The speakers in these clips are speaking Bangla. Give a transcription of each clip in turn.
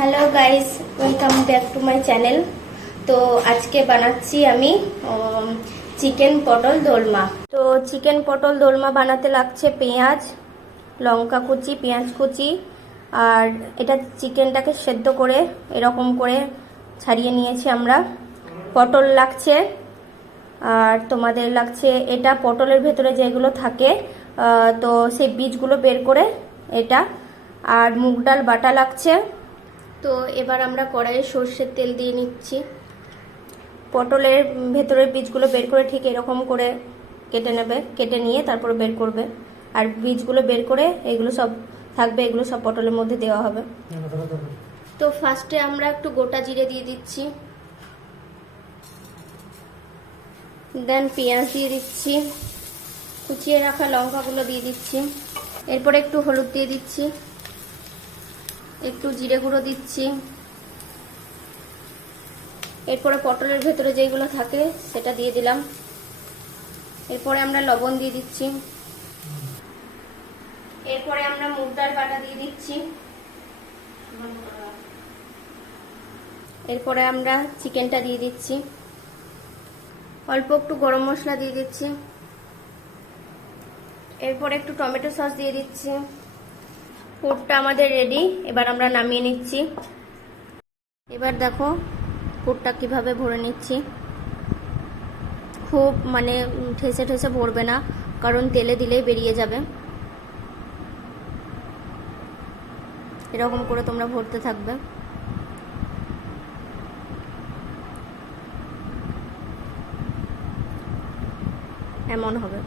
Hello guys, welcome back to my channel. তো আজকে বানাচ্ছি আমি চিকেন পটল দোলমা। তো চিকেন পটল দোলমা বানাতে লাগছে পেঁয়াজ, লঙ্কা কুচি, পেঁয়াজ কুচি, আর এটা চিকেনটাকে সেদ্ধ করে এরকম করে ছাড়িয়ে নিয়েছি আমরা। পটল লাগছে, আর তোমাদের লাগছে এটা পটলের ভেতরে যেগুলো থাকে তো সেই বীজগুলো বের করে এটা, আর মুগ ডাল বাটা লাগছে। তো এবার আমরা কড়াইয়ে সর্ষের তেল দিয়ে নিচ্ছি। পটলের ভেতরের বীজগুলো বের করে ঠিক এরকম করে কেটে নেবে, কেটে নিয়ে তারপরে বের করবে, আর বীজগুলো বের করে এগুলো সব থাকবে, এগুলো সব পটলের মধ্যে দেওয়া হবে। তো ফার্স্টে আমরা একটু গোটা জিরে দিয়ে দিচ্ছি, দেন পেঁয়াজ দিয়ে দিচ্ছি, কুচিয়ে রাখা লঙ্কাগুলো দিয়ে দিচ্ছি, এরপরে একটু হলুদ দিয়ে দিচ্ছি, একটু জিরে গুঁড়ো দিচ্ছি, এরপরে পটলের ভেতরে যেগুলো থাকে সেটা দিয়ে দিলাম, এরপরে আমরা লবণ দিয়ে দিচ্ছি, এরপরে আমরা মুগ ডাল বাটা দিয়ে দিচ্ছি, এরপরে আমরা চিকেনটা দিয়ে দিচ্ছি, অল্প একটু গরম মশলা দিয়ে দিচ্ছি, এরপরে একটু টমেটো সস দিয়ে দিচ্ছি। পুরটা আমাদের রেডি, এবার আমরা নামিয়ে নিচ্ছি। এবার দেখো পুরটা কিভাবে ভরে নিচ্ছি। খুব ঠেসে ঠেসে ভরবে না, কারণ তেলে দিলেই বেরিয়ে যাবে। এরকম করে তোমরা ভরতে থাকবে। এমন হবে।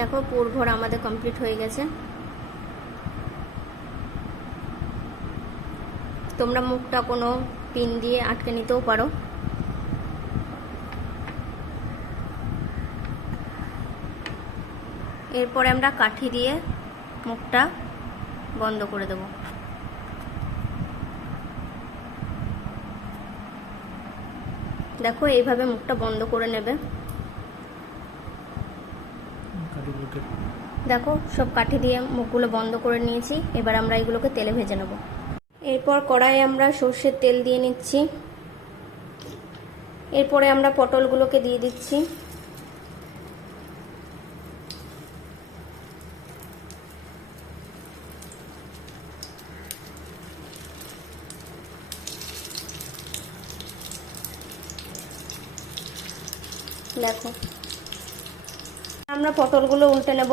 দেখো পুর ভরা আমাদের কমপ্লিট হয়ে গেছে। তোমরা মুখটা কোনো পিন দিয়ে আটকে নিতেও পারো। এরপরে আমরা কাঠি দিয়ে মুখটা বন্ধ করে দেব। দেখো এইভাবে মুখটা বন্ধ করে নেবে। দেখো সব কাঠি দিয়ে মুখগুলো বন্ধ করে নিয়েছি। এবার আমরা এগুলোকে তেলে ভেজে নেব। এরপর কড়াইয়ে আমরা সর্ষের তেল দিয়ে নিচ্ছি, এরপরে আমরা পটলগুলোকে দিয়ে দিচ্ছি, দেখো আমরা পটলগুলো উল্টে নেব।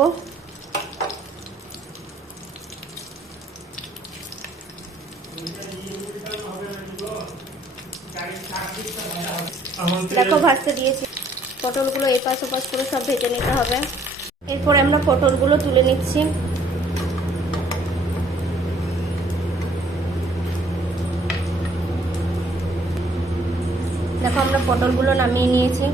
দেখো ভাজতে দিয়েছি, পটলগুলো এপাশ ওপাশ করে সব ভেজে নিতে হবে। এরপরে আমরা পটলগুলো তুলে নিচ্ছি। দেখো আমরা পটলগুলো নামিয়ে নিয়েছি।